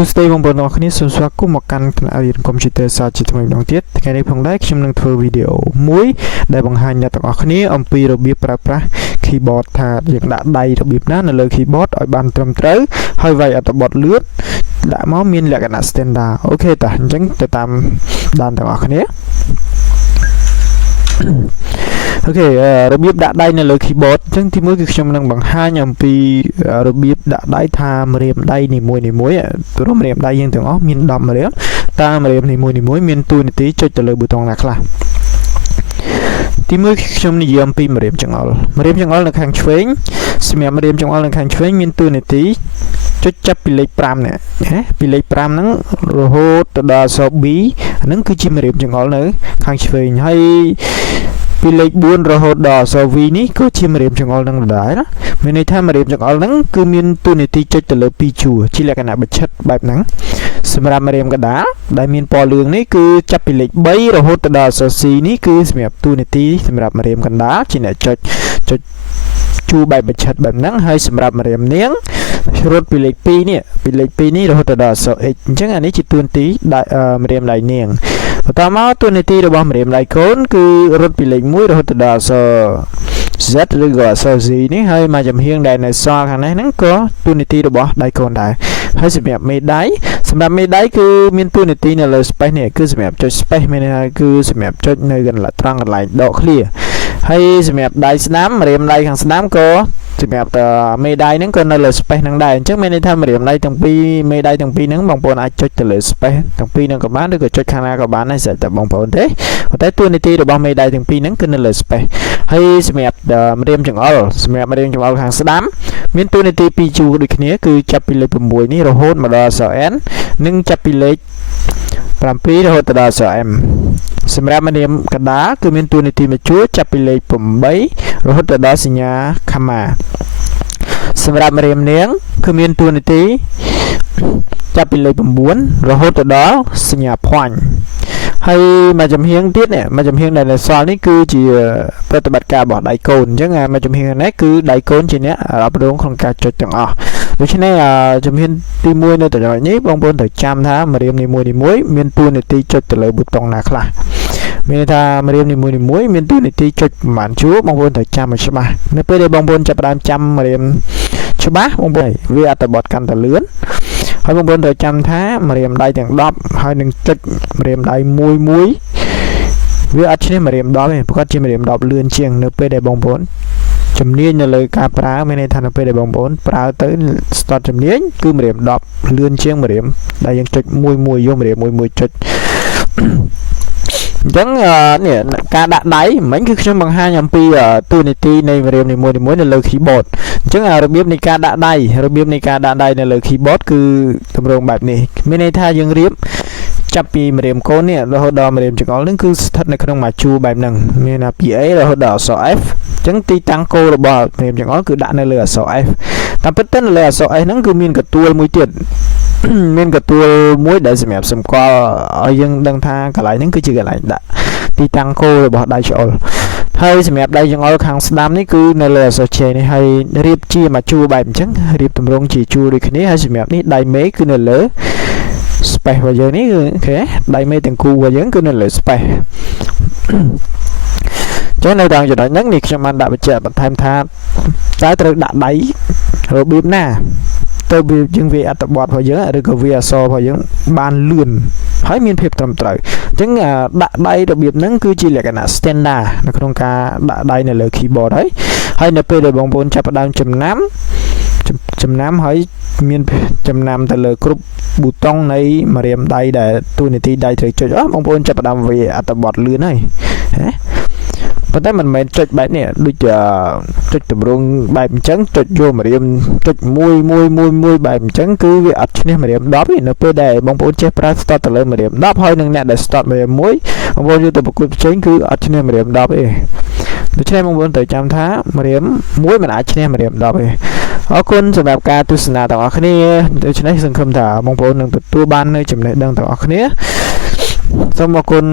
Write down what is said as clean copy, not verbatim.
សួស្តីបងប្អូនទាំងអស់គ្នាសូមស្វាគមន៍មកកាន់គណៈរៀនកុំព្យូទ័រសាស្ត្រជាថ្មីម្ដងទៀតថ្ងៃនេះផងដែរខ្ញុំនឹងធ្វើវីដេអូមួយដែលបង្ហាញអ្នកទាំងអស់គ្នាអំពីរបៀបប្រើប្រាស់ keyboard ថាយើងដាក់ដៃរបៀបណានៅលើ keyboard ឲ្យបានត្រឹមត្រូវហើយវាយអត្ថបទលឿនដាក់មកមានលក្ខណៈ standard អូខេតោះអញ្ចឹងទៅតាមដានទាំងអស់គ្នាអូខេរបៀបដាក់ដៃនៅលើ keyboard អញ្ចឹងទីមួយគឺខ្ញុំនឹងបង្ហាញអំពីរបៀបដាក់ដៃថាម្រាមដៃនីមួយព្រោះម្រាមដៃយើងទាំងអស់មាន10ម្រាមតើម្រាមនីមួយមានតួនាទីចុចទៅលើប៊ូតុងណាខ្លះទីមួយខ្ញុំនិយាយអំពីម្រាមចង្អុលនៅខាងឆ្វេងសម្រាប់ម្រាមចង្អុលនៅខាងឆ្វេងមានតួនាទីចុចចាប់ពីលេខ5នេះណាពីលេខ5ហ្នឹងរហូតទៅដល់អក្សរ B ហ្នឹងគឺជាម្រាមចង្អុលនៅខាងឆ្វេងហើយពីលេខ4រហូតដល់អក្សរ V នេះក៏ជាម្រាមចង្អុលនឹងដែរណាមានន័យថាម្រាមចង្អុលហ្នឹងគឺមានតួនាទីចុចទៅលើ2ជួរជាលក្ខណៈបញ្ឆិតបែបហ្នឹងសម្រាប់ម្រាមកណ្ដាលដែលមានពណ៌លឿងនេះគឺចាប់ពីលេខ3រហូតដល់អក្សរ C នេះគឺសម្រាប់តួនាទីសម្រាប់ម្រាមកណ្ដាលជាអ្នកចុចជួរបែបបញ្ឆិតបែបហ្នឹងហើយសម្រាប់ម្រាមនាងរត់ពីលេខ2នេះរហូតដល់អក្សរ X អញ្ចឹងអានេះជាតួនាទីម្រាមដៃនាងបន្តមកតួនាទីរបស់ម្រាមដៃកូនគឺរត់ពីលេខ1រហូតដល់អក្សរ Z ឬក៏អក្សរ Z នេះហើយមកចំហៀងដែលនៅសល់ខាងនេះហ្នឹងក៏តួនាទីរបស់ដៃកូនដែរហើយសម្រាប់មេដៃគឺមានតួនាទីនៅលើ space នេះគឺសម្រាប់ចុច space មានន័យថាគឺសម្រាប់ចុចនៅកន្លែងត្រង់កន្លែងដក clear ហើយសម្រាប់ដៃស្ដាំម្រាមដៃខាងស្ដាំក៏សម្រាប់មេដៃហ្នឹងក៏នៅលើ space ហ្នឹងដែរអញ្ចឹងមានន័យថាម្រាមដៃទាំងពីរមេដៃទាំងពីរហ្នឹងបងប្អូនអាចចុចទៅលើ space ទាំងពីរហ្នឹងក៏បានឬក៏ចុចខាងណាក៏បានដែរស្រាប់តែបងប្អូនទេប៉ុន្តែតួនាទីរបស់មេដៃទាំងពីរហ្នឹងគឺនៅលើ space ហើយសម្រាប់ម្រាមចង្អុលខាងស្ដាំមានតួនាទី2ជួរដូចគ្នាគឺចាប់ពីលេខ6នេះរហូតមកដល់អក្សរ N និងចាប់ពីលេខ7រហូតដល់អក្សរ M សម្រាប់ម្រាមកណ្ដាលគឺមានតួនាទីមួយជួរចាប់ពីលេខ8រហូតដល់សញ្ញា comma សម្រាប់ម្រាមនាងគឺមានតួនាទីចាប់ពីលេខ9រហូតដល់សញ្ញា point ហើយមកចំហៀងទៀតនេះមកចំហៀងដែលនៅសល់នេះគឺជាប្រតិបត្តិការរបស់ដៃកូនអញ្ចឹងមកចំហៀងនេះគឺដៃកូនជាអ្នករ៉ាប់រងក្នុងការចុចទាំងអស់ដូច្នេះចំហៀងទី1នៅចំណុចនេះបងប្អូនត្រូវចាំថាម្រាមនីមួយមានតួនាទីចុចទៅលើប៊ូតុងណាខ្លះមានន័យថាម្រាមនីមួយមានតួនាទីចុចប្រហែលជួរបងប្អូនត្រូវចាំឲ្យច្បាស់នៅពេលដែលបងប្អូនចាប់ផ្ដើមចាំម្រាមច្បាស់បងប្អូនវាអត្ថបទកាន់តែលឿនហើយបងប្អូនត្រូវចាំថាម្រាមដៃទាំង10ហើយនឹងចុចម្រាមដៃមួយវាអត់ឈ្នះម្រាម10ទេប្រកាសជាម្រាម10លឿនជាងនៅពេលដែលបងប្អូនជំនាញនៅលើការប្រើមានន័យថានៅពេលដែលបងប្អូនប្រើទៅស្ទាត់ជំនាញគឺម្រាម10លឿនជាងម្រាមដែលយើងចុចមួយយកម្រាមមួយចុចអញ្ចឹងនេះការដាក់ដៃមិញគឺខ្ញុំបង្ហាញអំពីតួនាទីនៃម្រាមនីមួយនៅលើ keyboard អញ្ចឹងរបៀបនៃការដាក់ដៃនៅលើ keyboard គឺទម្រង់បែបនេះមានន័យថាយើងរៀបចាប់ពីម្រាមកូននេះរហូតដល់ម្រាមចង្អុលហ្នឹងគឺស្ថិតនៅក្នុងមួយជួរបែបហ្នឹងមានថា PA រហូតដល់អក្សរ F អញ្ចឹងទីតាំងគោលរបស់ម្រាមចង្អុលគឺដាក់នៅលើអក្សរ F តាមពិតទៅនៅលើអក្សរ S ហ្នឹងគឺមានកទួលមួយទៀតមានកទួលមួយដែលសម្រាប់សម្គាល់ឲ្យយើងដឹងថាកន្លែងហ្នឹងគឺជាកន្លែងដាក់ទីតាំងគោលរបស់ដៃច្អុលហើយសម្រាប់ដៃចង្អុលខាងស្ដាំនេះគឺនៅលើអក្សរ J នេះហើយរៀបជាមួយជួរបែបអញ្ចឹងរៀបទម្រង់ជាជួរដូចគ្នាហើយសម្រាប់នេះដៃមេគឺនៅលើ space របស់យើងនេះគឺអូខេដៃមេទាំងគូរបស់យើងគឺនៅលើ space ចឹងនៅតាមចំណុចហ្នឹងនេះខ្ញុំបានដាក់បញ្ជាក់បន្ថែមថាតើត្រូវដាក់ដៃរបៀបណាទៅវាយើងវាអត្ថបទរបស់យើងឬក៏វាអក្សររបស់យើងបានលឿនហើយមានភាពត្រឹមត្រូវអញ្ចឹងដាក់ដៃរបៀបហ្នឹងគឺជាលក្ខណៈ standard នៅក្នុងការដាក់ដៃនៅលើ keyboard ហើយនៅពេលដែលបងប្អូនចាប់ផ្ដើមចំណាំហើយមានចំណាំទៅលើគ្រប់ប៊ូតុងនៃម្រាមដៃដែលតួនាទីដៃត្រូវចុចបងប្អូនចាប់ផ្ដើមវាអត្ថបទលឿនហើយណាប៉ុន្តែមិនមែនចុចបែបនេះដូចចុចតម្រង់បែបអញ្ចឹងចុចយកម្រាមចុចមួយបែបអញ្ចឹងគឺវាអត់ឈ្នះម្រាម10ទេនៅពេលដែលបងប្អូនចេះប្រើ start ទៅលើម្រាម10ហើយនឹងអ្នកដែល start ម្រាម1បងប្អូនយកទៅប្រកួតប្រជែងគឺអត់ឈ្នះម្រាម10ទេដូច្នេះបងប្អូនត្រូវចាំថាម្រាម1មិនអាចឈ្នះម្រាម10ទេអរគុណសម្រាប់ការទស្សនាទាំងអស់គ្នាដូច្នេះសង្ឃឹមថាបងប្អូននឹងទទួលបាននូវចំណេះដឹងទាំងអស់គ្នាសូមអរគុណ